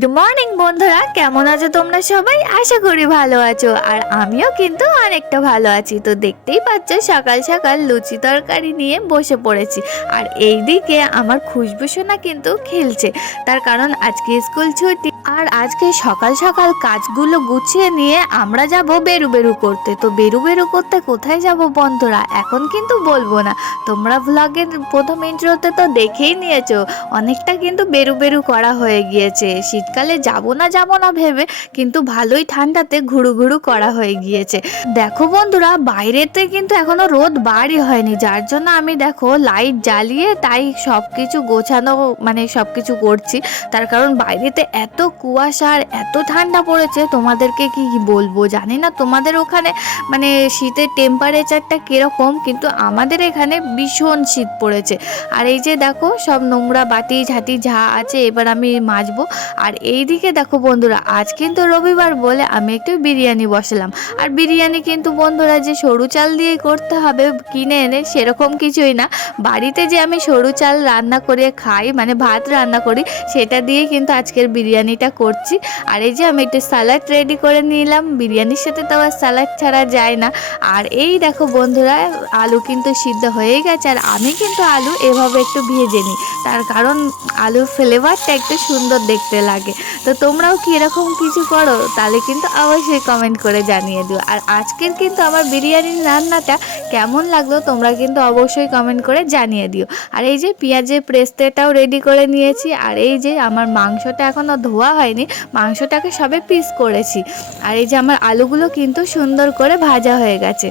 Good morning বন্ধুরা। কেমন আছো তোমরা সবাই? আশা করি ভালো আছো। আর আমিও কিন্তু অনেকটা ভালো আছি। তো দেখতেই পাচ্ছ, সকাল সকাল লুচি তরকারি নিয়ে বসে পড়েছি। আর এই দিকে আমার খুশবু সোনা কিন্তু খেলছে। তার কারণ আজকে স্কুল ছুটি। আর আজকে সকাল সকাল কাজগুলো গুছিয়ে নিয়ে আমরা যাব বেরু বেরু করতে। তো বেরু বেরু করতে কোথায় যাব বন্ধুরা? এখন কিন্তু বলব না। তোমরা ভ্লগের প্রথম ইন্ট্রোতে তো দেখেই নিয়েছো। অনেকটা কিন্তু বেরু বেরু করা হয়ে গিয়েছে। শীতকালে যাব না যাব না ভেবে কিন্তু ভালোই ঠান্ডাতে ঘুরু ঘুরু করা হয়ে গিয়েছে। দেখো বন্ধুরা, বাইরেতে কিন্তু এখনও রোদ বাড়ি হয়নি, যার জন্য আমি দেখো লাইট জ্বালিয়ে তাই সব কিছু গোছানো মানে সব কিছু করছি। তার কারণ বাইরেতে এত কুয়াশা আর এত ঠান্ডা পড়েছে, তোমাদেরকে কি বলব জানি না। তোমাদের ওখানে মানে শীতের টেম্পারেচারটা কীরকম, কিন্তু আমাদের এখানে ভীষণ শীত পড়েছে। আর এই যে দেখো সব নোংরা বাটি ঝাঁটি যা আছে, এবার আমি মাজবো। আর এই দিকে দেখো বন্ধুরা, আজ কিন্তু রবিবার বলে আমি একটু বিরিয়ানি বসালাম। আর বিরিয়ানি কিন্তু বন্ধুরা যে সরু চাল দিয়ে করতে হবে, কিনে এনে সেরকম কিছুই না। বাড়িতে যে আমি সরু চাল রান্না করে খাই মানে ভাত রান্না করি, সেটা দিয়ে কিন্তু আজকের বিরিয়ানিটা করছি। আর এই যে আমি একটু স্যালাড রেডি করে নিলাম, বিরিয়ানির সাথে তো আবার স্যালাড ছাড়া যায় না। আর এই দেখো বন্ধুরা, আলু কিন্তু সিদ্ধ হয়ে গেছে, আর আমি কিন্তু আলু এভাবে একটু ভেজে নিই। তার কারণ আলুর ফ্লেভারটা একটু সুন্দর দেখতে লাগে। তো তোমরাও কি এরকম কিছু করো? তাহলে কিন্তু অবশ্যই কমেন্ট করে জানিয়ে দিও। আর আজকের কিন্তু আমার বিরিয়ানির রান্নাটা কেমন লাগল তোমরা কিন্তু অবশ্যই কমেন্ট করে জানিয়ে দিও। আর এই যে পেঁয়াজের প্রেস্তেটাও রেডি করে নিয়েছি। আর এই যে আমার মাংসটা এখনও ধোয়া হয়নি, মাংসটাকে সবে পিস করেছি। আর এই যে আমার আলুগুলো কিন্তু সুন্দর করে ভাজা হয়ে গেছে।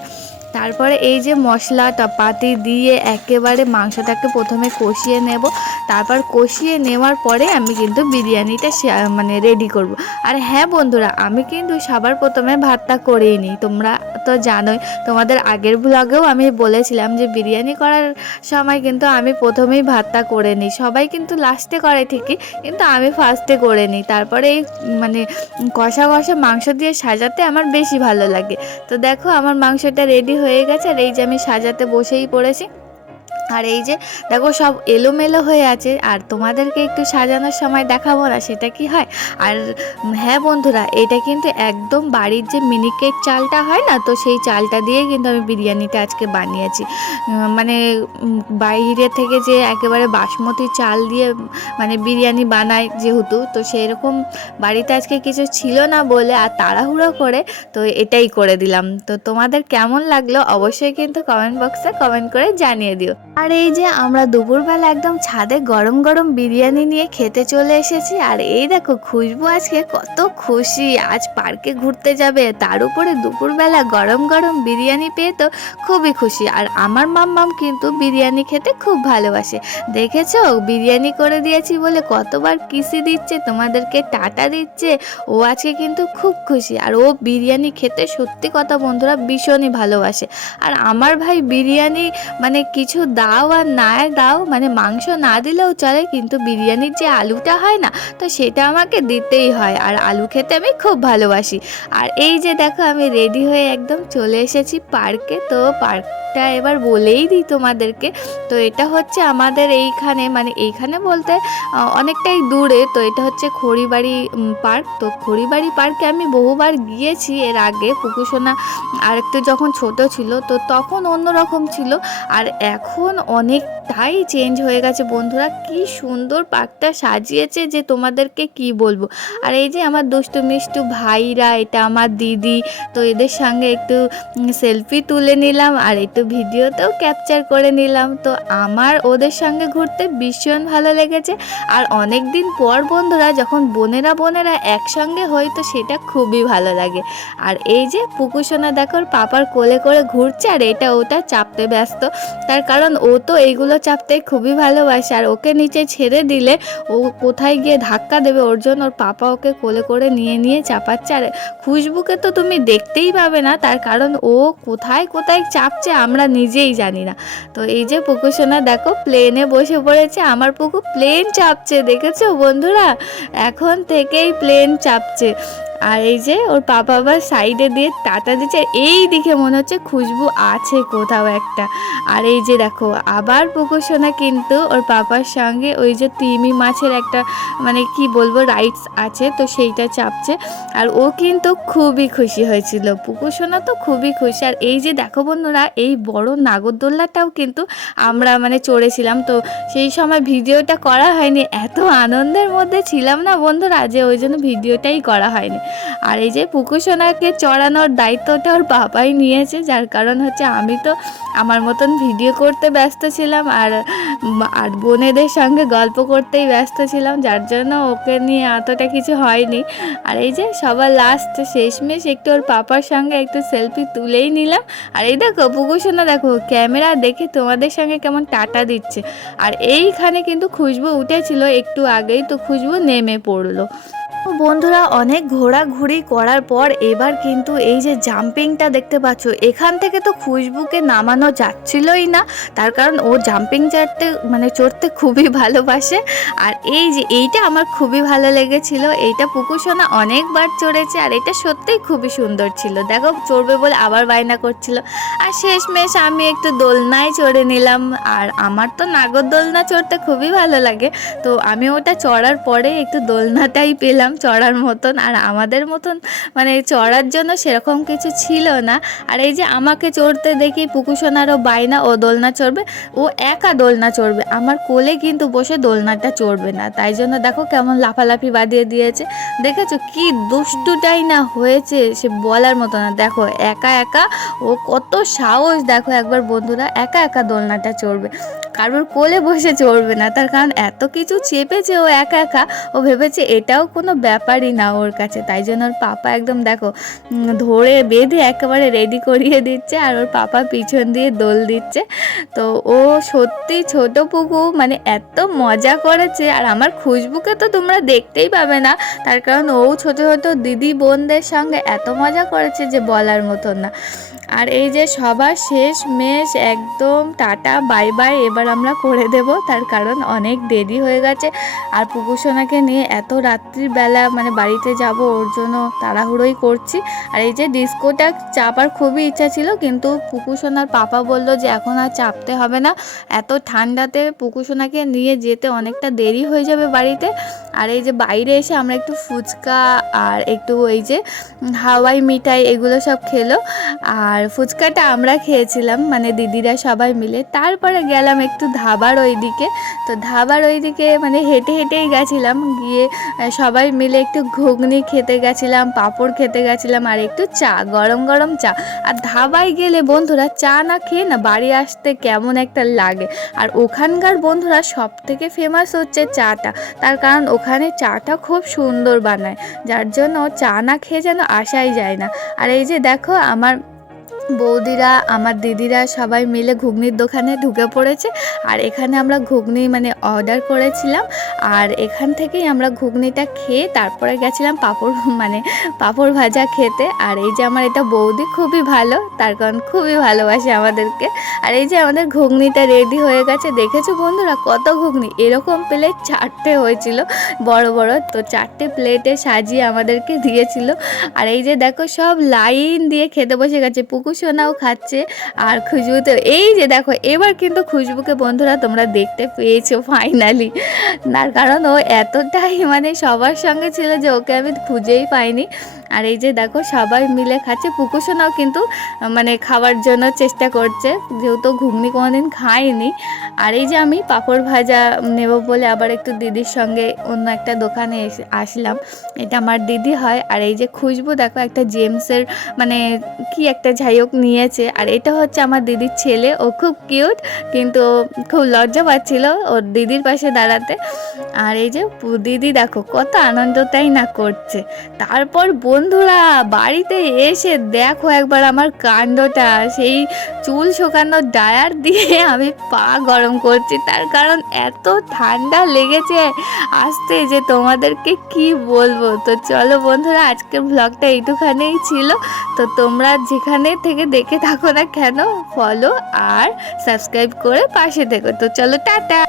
তারপরে এই যে মশলা, টপাতি দিয়ে একেবারে মাংসটাকে প্রথমে কষিয়ে নেব। তারপর কষিয়ে নেওয়ার পরে আমি কিন্তু বিরিয়ানিটা মানে রেডি করব। আর হ্যাঁ বন্ধুরা, আমি কিন্তু সবার প্রথমে ভাতটা করেই নিই। তোমরা তো জানোই, তোমাদের আগের ব্লগেও আমি বলেছিলাম যে বিরিয়ানি করার সময় কিন্তু আমি প্রথমেই ভাতটা করে নিই। সবাই কিন্তু লাস্টে করে ঠিকই, কিন্তু আমি ফার্স্টে করে নিই। তারপরে এই মানে কষা কষা মাংস দিয়ে সাজাতে আমার বেশি ভালো লাগে। তো দেখো, আমার মাংসটা রেডি হয়ে গেছে আর এই যে আমি সাজাতে বসেই পড়েছি। আর এই যে, দেখো সব এলোমেলো হয়ে আছে, আর তোমাদেরকে একটু সাজানোর সময় দেখাবো না, সেটা কি হয়? আর হ্যাঁ বন্ধুরা, এটা কিন্তু একদম বাড়ির যে মিনিকেট চালটা হয় না, তো সেই চালটা দিয়ে কিন্তু আমি বিরিয়ানিটা আজকে বানিয়েছি। মানে বাইরে থেকে যে একেবারে বাসমতি চাল দিয়ে মানে বিরিয়ানি বানায় যেহেতু, তো সেই রকম বাড়িতে আজকে কিছু ছিল না বলে আর তাড়াহুড়ো করে, তো এটাই করে দিলাম। তো তোমাদের কেমন লাগল অবশ্যই কিন্তু কমেন্ট বক্সে কমেন্ট করে জানিয়ে দিও। আর এই যে আমরা দুপুরবেলা একদম ছাদে গরম গরম বিরিয়ানি নিয়ে খেতে চলে এসেছি, আর এই দেখো খুশবু আজকে কত খুশি। আজ পার্কে ঘুরতে যাবে, তার উপরে দুপুরবেলা গরম গরম বিরিয়ানি পেয়ে তো খুবই খুশি। আর আমার মাম্মাম কিন্তু বিরিয়ানি খেতে খুব ভালোবাসে। দেখেছ? বিরিয়ানি করে দিয়েছি বলে কতবার কিসি দিচ্ছে, তোমাদেরকে টাটা দিচ্ছে, ও আজকে কিন্তু খুব খুশি। আর ও বিরিয়ানি খেতে সত্যি কথা বন্ধুরা ভীষণই ভালোবাসে। আর আমার ভাই বিরিয়ানি মানে কিছু দাও আর না দাও মানে মাংস না দিলেও চলে, কিন্তু বিরিয়ানির যে আলুটা হয় না, তো সেটা আমাকে দিতেই হয়। আর আলু খেতে আমি খুব ভালোবাসি। আর এই যে দেখো, আমি রেডি হয়ে একদম চলে এসেছি পার্কে, তো পার্কটা এবার বলেই দিই তোমাদেরকে। তো এটা হচ্ছে আমাদের এইখানে মানে এইখানে বলতে অনেকটাই দূরে। তো এটা হচ্ছে খড়িবাড়ি পার্ক। তো খড়িবাড়ি পার্কে আমি বহুবার গিয়েছি এর আগে পুকুসোনা আর একটু যখন ছোট ছিল, তো তখন অন্যরকম ছিল। আর এখন অনেকটাই চেঞ্জ হয়ে গেছে বন্ধুরা। কি সুন্দর পার্কটা সাজিয়েছে যে তোমাদেরকে কি বলব। আর এই যে আমার দুষ্টু মিষ্টু ভাইরা, এটা আমার দিদি, তো এদের সঙ্গে একটু সেলফি তুলে নিলাম। আর একটু ভিডিওতেও ক্যাপচার করে নিলাম। তো আমার ওদের সঙ্গে ঘুরতে ভীষণ ভালো লেগেছে। আর অনেক দিন পর বন্ধুরা, যখন বোনেরা বোনেরা একসঙ্গে হই, তো সেটা খুবই ভালো লাগে। আর এই যে পুকুসোনা দেখো পাপার কোলে করে ঘুরছে, আর এটা ওটা চাপতে ব্যস্ত। তার কারণ ও তো এইগুলো চাপতে খুবই ভালোবাসে, আর ওকে নিচে ছেড়ে দিলে ও কোথায় গিয়ে ধাক্কা দেবে? ওর জন্য ওর পাপা ওকে কোলে করে নিয়ে নিয়ে চাপাচ্ছে। আর খুশবুকে তো তুমি দেখতেই পাবে না, তার কারণ ও কোথায় কোথায় চাপছে আমরা নিজেই জানি না। তো এই যে পুকুসোনা দেখো প্লেনে বসে পড়েছে, আমার পুকু প্লেন চাপছে, দেখেছ বন্ধুরা? এখন থেকেই প্লেন চাপছে। আর এই যে ওর পাপা আবার সাইডে দিয়ে টাটা দিচ্ছে এই দিকে মনে হচ্ছে খুশবু আছে কোথাও একটা। আর এই যে দেখো, আবার পুকুসোনা কিন্তু ওর পাপার সঙ্গে ওই যে তিমি মাছের একটা মানে কি বলব রাইটস আছে, তো সেইটা চাপছে। আর ও কিন্তু খুবই খুশি হয়েছিল। পুকুসোনা তো খুবই খুশি। আর এই যে দেখো বন্ধুরা, এই বড় নাগরদোল্লাটাও কিন্তু আমরা মানে চড়েছিলাম। তো সেই সময় ভিডিওটা করা হয়নি, এত আনন্দের মধ্যে ছিলাম না বন্ধুরা যে ওই জন্য ভিডিওটাই করা হয়নি। আর এই যে পুকুসোনাকে চড়ানোর দায়িত্বটা ওর বাবাই নিয়েছে, যার কারণ হচ্ছে আমি তো আমার মতন ভিডিও করতে ব্যস্ত ছিলাম আর আর বোনেদের সঙ্গে গল্প করতেই ব্যস্ত ছিলাম, যার জন্য ওকে নিয়ে এতটা কিছু হয়নি। আর এই যে সবার লাস্ট শেষমেশ একটু ওর পাপার সঙ্গে একটু সেলফি তুলেই নিলাম। আর এই দেখো পুকুসোনা দেখো ক্যামেরা দেখে তোমাদের সঙ্গে কেমন টাটা দিচ্ছে। আর এইখানে কিন্তু খুশবু উঠেছিল, একটু আগেই তো খুশবু নেমে পড়ল। বন্ধুরা, অনেক ঘোরাঘুরি করার পর এবার কিন্তু এই যে জাম্পিংটা দেখতে পাচ্ছ, এখান থেকে তো খুশবুকে নামানো যাচ্ছিলই না। তার কারণ ও জাম্পিং চারতে মানে চড়তে খুবই ভালোবাসে। আর এই যে, এইটা আমার খুবই ভালো লেগেছিল। এইটা পুকুসোনা অনেকবার চড়েছে আর এটা সত্যিই খুবই সুন্দর ছিল। দেখো, চড়বে বলে আবার বায়না করছিল। আর শেষমেশ আমি একটু দোলনায় চড়ে নিলাম। আর আমার তো নাগর দোলনা চড়তে খুবই ভালো লাগে। তো আমি ওটা চড়ার পরে একটু দোলনাটাই পেলাম। চড়ার মতন, আর আমাদের মতন মানে চড়ার জন্য সেরকম কিছু ছিল না। আর এই যে আমাকে চড়তে দেখি পুকুসোনারও বায়না, ও দোলনা চড়বে, ও একা দোলনা চড়বে, আমার কোলে কিন্তু বসে দোলনাটা চড়বে না। তাই জন্য দেখো কেমন লাফালাফি বাঁধিয়ে দিয়েছে। দেখেছ কি দুষ্টুটাই না হয়েছে সে বলার মতো না। দেখো একা একা ও কত সাহস, দেখো একবার বন্ধুরা একা একা দোলনাটা চড়বে। কারোর কোলে বসে চড়বে না। তার কারণ এত কিছু চেপেছে ও একা একা, ও ভেবেছে এটাও কোনো ব্যাপারই না ওর কাছে। তাই জন্য ওর পাপা একদম দেখো ধরে বেঁধে একেবারে রেডি করিয়ে দিচ্ছে আর ওর পাপা পিছন দিয়ে দোল দিচ্ছে। তো ও সত্যি ছোট পুকু মানে এত মজা করেছে আর আমার খুশবুকে তো তোমরা দেখতেই পাবে না। তার কারণ ও ছোট ছোট দিদি বোনদের সঙ্গে এত মজা করেছে যে বলার মতন না। আর এই যে সবার শেষ মেশ একদম টাটা বাই বাই এবার আমরা করে দেব। তার কারণ অনেক দেরি হয়ে গেছে। আর পুকুসোনাকে নিয়ে এত রাত্রির বেলা মানে বাড়িতে যাব, ওর জন্য তাড়াহুড়োই করছি। আর এই যে ডিস্কোটা চাপার খুবই ইচ্ছা ছিল, কিন্তু পুকুসোনার পাপা বলল যে এখন আর চাপতে হবে না। এত ঠান্ডাতে পুকুসোনাকে নিয়ে যেতে অনেকটা দেরি হয়ে যাবে বাড়িতে। আর এই যে বাইরে এসে আমরা একটু ফুচকা আর একটু ওই যে হাওয়াই মিঠাই এগুলো সব খেলো। আর ফুচকাটা আমরা খেয়েছিলাম মানে দিদিরা সবাই মিলে। তারপরে গেলাম একটু ধাবার ওইদিকে। তো ধাবার ওইদিকে মানে হেঁটে হেঁটেই গেছিলাম। গিয়ে সবাই মিলে একটু ঘুগনি খেতে গেছিলাম, পাঁপড় খেতে গেছিলাম আর একটু চা, গরম গরম চা। আর ধাবায় গেলে বন্ধুরা চা না খেয়ে না বাড়ি আসতে কেমন একটা লাগে। আর ওখানকার বন্ধুরা সব থেকে ফেমাস হচ্ছে চাটা। তার কারণ ওখানে চাটা খুব সুন্দর বানায়, যার জন্য চা না খেয়ে যেন আসাই যায় না। আর এই যে দেখো, আমার বৌদিরা, আমার দিদিরা সবাই মিলে ঘুগনির দোকানে ঢুকে পড়েছে। আর এখানে আমরা ঘুগনি মানে অর্ডার করেছিলাম। আর এখান থেকেই আমরা ঘুগনিটা খেয়ে তারপরে গেছিলাম পাঁপড় মানে পাঁপড় ভাজা খেতে। আর এই যে আমার এটা বৌদি খুবই ভালো, তার কারণ খুবই ভালোবাসে আমাদেরকে। আর এই যে আমাদের ঘুগনিটা রেডি হয়ে গেছে। দেখেছ বন্ধুরা কত ঘুগনি? এরকম প্লেট চারটে হয়েছিল, বড় বড়। তো চারটে প্লেটে সাজিয়ে আমাদেরকে দিয়েছিল। আর এই যে দেখো সব লাইন দিয়ে খেতে বসে গেছে। পুকু সোনাও খাচ্ছে আর খুশবুতে এই যে দেখো, এবার কিন্তু খুশবুকে বন্ধুরা তোমরা দেখতে পেয়েছ ফাইনালি তার কারণ ও এতটাই মানে সবার সঙ্গে ছিল যে ওকে আমি খুঁজেই পাইনি। আর এই যে দেখো, সবাই মিলে খাচ্ছে। পুকুসোনাও কিন্তু মানে খাওয়ার জন্য চেষ্টা করছে, যেহেতু ঘুগনি কোনোদিন খায়নি। আর এই যে আমি পাঁপড় ভাজা নেব বলে আবার একটু দিদির সঙ্গে অন্য একটা দোকানে আসলাম। এটা আমার দিদি হয়। আর এই যে খুশবু দেখো একটা জেমসের মানে কি একটা যাই হোক নিয়েছে। আর এটা হচ্ছে আমার দিদির ছেলে। ও খুব কিউট, কিন্তু খুব লজ্জা পাচ্ছিল ওর দিদির পাশে দাঁড়াতে। আর এই যে দিদি দেখো, কত আনন্দটাই না করছে। তারপর বন্ধুরা, বাড়িতে এসে দেখো একবার আমার কাণ্ডটা। সেই চুল শোকানোর ডায়ার দিয়ে আমি পা গরম করছি। তার কারণ এত ঠান্ডা লেগেছে আসতে যে তোমাদেরকে কি বলব? তো চলো বন্ধুরা, আজকের ব্লগটা এইটুখানেই ছিল। তো তোমরা যেখানে থেকে দেখে থাকো না কেন? ফলো আর সাবস্ক্রাইব করে পাশে থেকো। তো চলো টাটা!